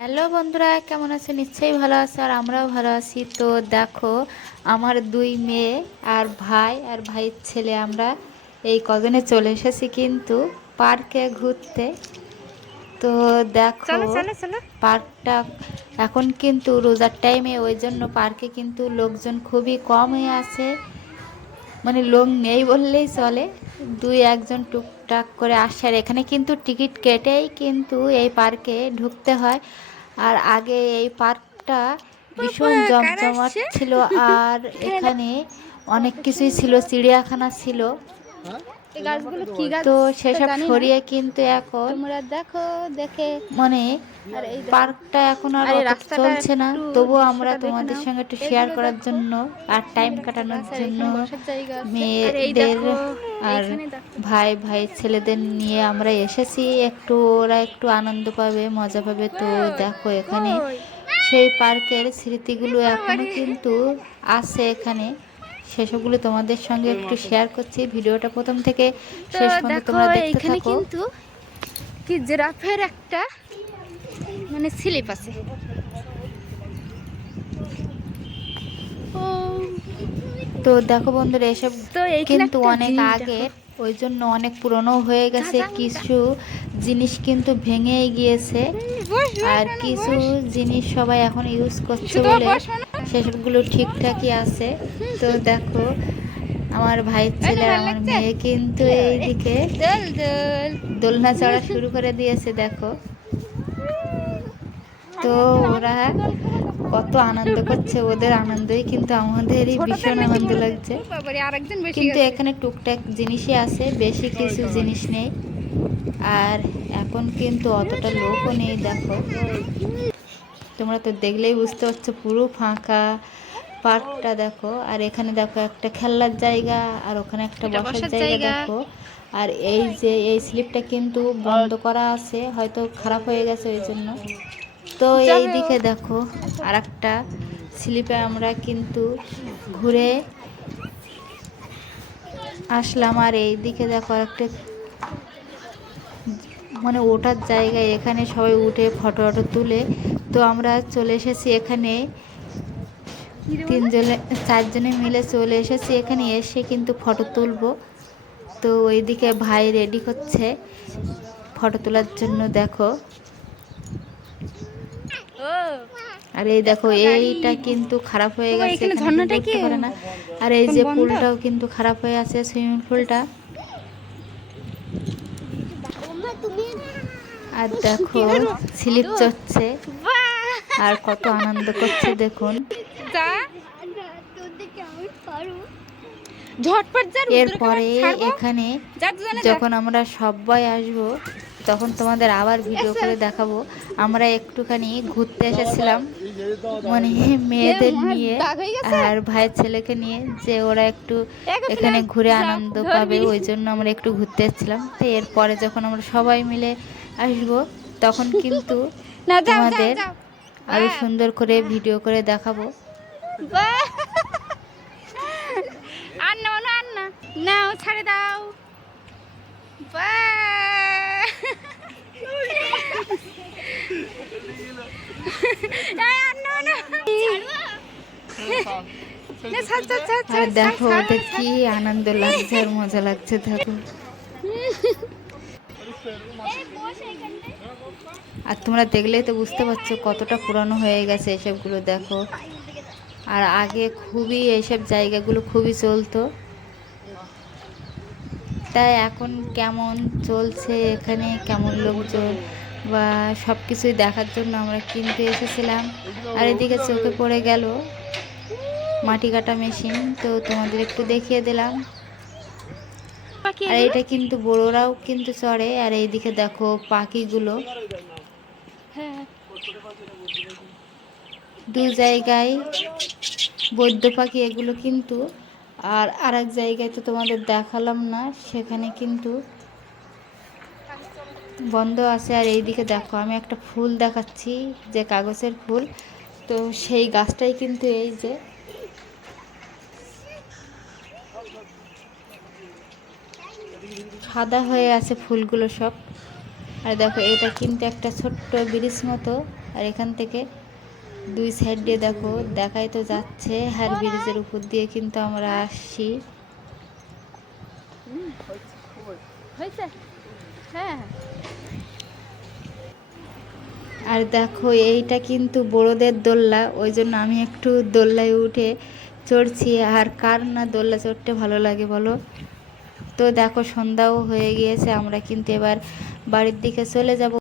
Hello বন্ধুরা, কেমন আছে? নিশ্চয়ই ভালো আছে আর আমরাও ভালো আছি। তো দেখো, আমার দুই মেয়ে আর ভাই আর ভাইয়ের ছেলে আমরা এই কদিনে চলে এসেছি কিন্তু পার্কে ঘুরতে। তো দেখো, চলো চলো চলো। পার্কটা এখন কিন্তু রোজার টাইমে, ওই জন্য পার্কে কিন্তু লোকজন খুবই কম হয়ে আছে। মানে লোক নেই বললেই চলে, দুই একজন টুকটাক করে আসে। আর এখানে কিন্তু টিকিট কেটেই কিন্তু এই পার্কে ঢুকতে হয়। আর আগে এই পার্কটা বাবা, ভীষণ কারা জমজমাট আসছে? ছিল। আর এখানে দাও। এখানে অনেক কিছুই ছিল, চিড়িয়াখানা ছিল। এই গাছগুলো কি গাছ তো তা সেসব জানি না, সরিয়ে কিন্তু এখন তোমরা দেখো দেখে। মানে আর এই দেখো, পার্কটা এখন আর আর এই অত রাস্তাটা চলছে না, একটু তবুও আমরা দৃশ্যটা দেখে তোমাদের নাও। সঙ্গে একটু শেয়ার এগুলো করার দেখো, জন্য আর টাইম সুন্দর একটা কাটানোর গাছ, আর জন্য এখানে বসার জায়গা আছে। আর এই মেয়েদের দেখো, আর এইখানে দেখো। ভাই ছেলেদের নিয়ে আমরা এসেছি, একটু ওরা একটু আনন্দ পাবে, মজা পাবে। তো কই দেখো, এখানে কই সেই পার্কের স্মৃতিগুলো এখনো বাবারে। কিন্তু আছে এখানে। সেসবগুলো তোমাদের সঙ্গে একটু শেয়ার করছি। ভিডিওটা প্রথম থেকে তো শেষ পর্যন্ত দেখো, তোমরা দেখতে এইখানে থাকো। কিন্তু কি জিরাফের একটা মানে স্লিপ আছে। ও, তো দেখো বন্ধুরা, এসব তো এইখানে কিন্তু একটা অনেক জিনিস দেখো। আগের, ওই জন্য অনেক পুরনো হয়ে যা গেছে। যা যা। কিছু জিনিস কিন্তু ভেঙেই গিয়েছে, বস বস আর না, কিছু বস। জিনিস সবাই এখন ইউজ করছে শুধু বলে বস না। সেসবগুলো ঠিকঠাকই আছে। তো দেখো, আমার ভাইয়ের ছেলে আর ভালো আমার লাগছে। মেয়ে কিন্তু এইদিকে দোল দোল। দোলনা চড়া শুরু করে দিয়েছে। দেখো, তো ওরা কত আনন্দ করছে, ওদের আনন্দই কিন্তু আমাদেরই ছোটদের ভীষণ বেশি আনন্দ বড়দের লাগছে। ও বাবারে, আরেকজন বেশি কিন্তু গেছে। এখানে টুকটাক জিনিসই আছে, বেশি কিছু জিনিস নেই। আর এখন কিন্তু অতটা লোকও নেই। দেখো, তোমরা তো দেখলেই বুঝতে পারছো, পুরো ফাঁকা পার্কটা। দেখো, আর এখানে দেখো একটা খেলনার জায়গা, আর ওখানে একটা এটা বসার বসার জায়গা। জায়গা। দেখো, আর এই যে এই স্লিপটা কিন্তু বন্ধ করা আছে, হয়তো খারাপ হয়ে গেছে ওই জন্য। তো এই যাবে ও। দিকে দেখো, আর একটা স্লিপে আমরা কিন্তু ঘুরে আসলাম। আর এই দিকে দেখো আরেকটা মানে ওঠার জায়গায়, এখানে সবাই উঠে ফটো টটো তুলে। তো আমরা চলে এসেছি এখানে, কি রে বলো? তিনজনে চারজনে মিলে চলে এসেছি এখানে, এসে কিন্তু ফটো তুলবো। তো ওইদিকে ভাই রেডি হচ্ছে ফটো তোলার জন্য। দেখো, ও, আর এই দেখো, গাড়ি। এইটা কিন্তু খারাপ হয়ে বাবা, গেছে, এখানে এখানে কিন্তু ঝর্ণাটা কি উঠতে পারে না। আর এই এখন যে বন্ধ? পুলটাও কিন্তু খারাপ হয়ে আছে, সুইমিং পুলটা। আর দেখো, কি করবো? স্লিপ দৌড়। চড়ছে বাহ! আর কত আনন্দ করছে দেখুন। যা, ঝটপট যা, রুদ্রকে আবার এরপরে ছাড়বো। এখানে যা দুজনে যা। যখন আমরা সবাই আসব, তখন তোমাদের আবার ভিডিও এসো। করে দেখাবো। আমরা একটুখানি ঘুরতে এসেছিলাম, মানে এ মেয়েদের মা, নিয়ে দাগ হয়ে গেছে। আর ভাইয়ের ছেলেকে নিয়ে, যে ওরা একটু এগোতে না, এখানে ঘুরে যাও আনন্দ পাবে, ধরবি। ওই জন্য আমরা একটু ঘুরতে এসেছিলাম। তো এরপরে যখন আমরা সবাই মিলে আসব, তখন কিন্তু না, যাও যাও তোমাদের যাও। আরও বাহ সুন্দর করে বাহ ভিডিও করে দেখাবো। বাহ। আর নাও না, আর না, নাও ছাড়ে দাও। বাহ। এই, আর নাও না। না, ছাড় ছাড় ছাড় আর ছাড় ছাড় দেখো, ছাড় ওদের কি ছাড়। আনন্দ লাগছে আর মজা লাগছে। দেখো, আর তোমরা দেখলেই তো বুঝতে পারছো কতটা পুরানো হয়ে গেছে এসবগুলো। দেখো, আর আগে খুবই এইসব জায়গাগুলো খুবই চলতো। তাই এখন কেমন চলছে এখানে, কেমন লোকজন বা সব কিছুই দেখার জন্য আমরা কিন্তু এসেছিলাম। আর এদিকে চোখে পড়ে গেল মাটি কাটা মেশিন, তো তোমাদের একটু দেখিয়ে দিলাম। বাকি আর এগুলো। এটা কিন্তু বড়োরাও কিন্তু চড়ে। আর এইদিকে দেখো পাখিগুলো হ্যাঁ, দু জায়গায়, বৈদ্য পাখি এগুলো কিন্তু। আর আরেক জায়গায় তো তোমাদের দেখালাম না, সেখানে কিন্তু বন্ধ আছে। আর এইদিকে দেখো, আমি একটা ফুল দেখাচ্ছি, যে কাগজের ফুল। তো সেই গাছটাই কিন্তু এই যে সাদা হয়ে আছে ফুলগুলো সব। আর দেখো, এটা কিন্তু একটা ছোট্ট ব্রিজ মতো আর এখান থেকে দুই সাইড দিয়ে দেখো দেখাই তো যাচ্ছে হ্যার ব্রিজের উপর দিয়ে কিন্তু আমরা আসছি। হয়েছে, হ্যাঁ। আর দেখো এইটা কিন্তু বড়দের দোলনা, ওই জন্য আমি একটু দোলনায় উঠে চড়ছি। আর কার না দোলনা চড়তে ভালো লাগে বলো। তো দেখো সন্ধ্যাও হয়ে গিয়েছে, আমরা কিন্তু এবার বাড়ির দিকে চলে যাব।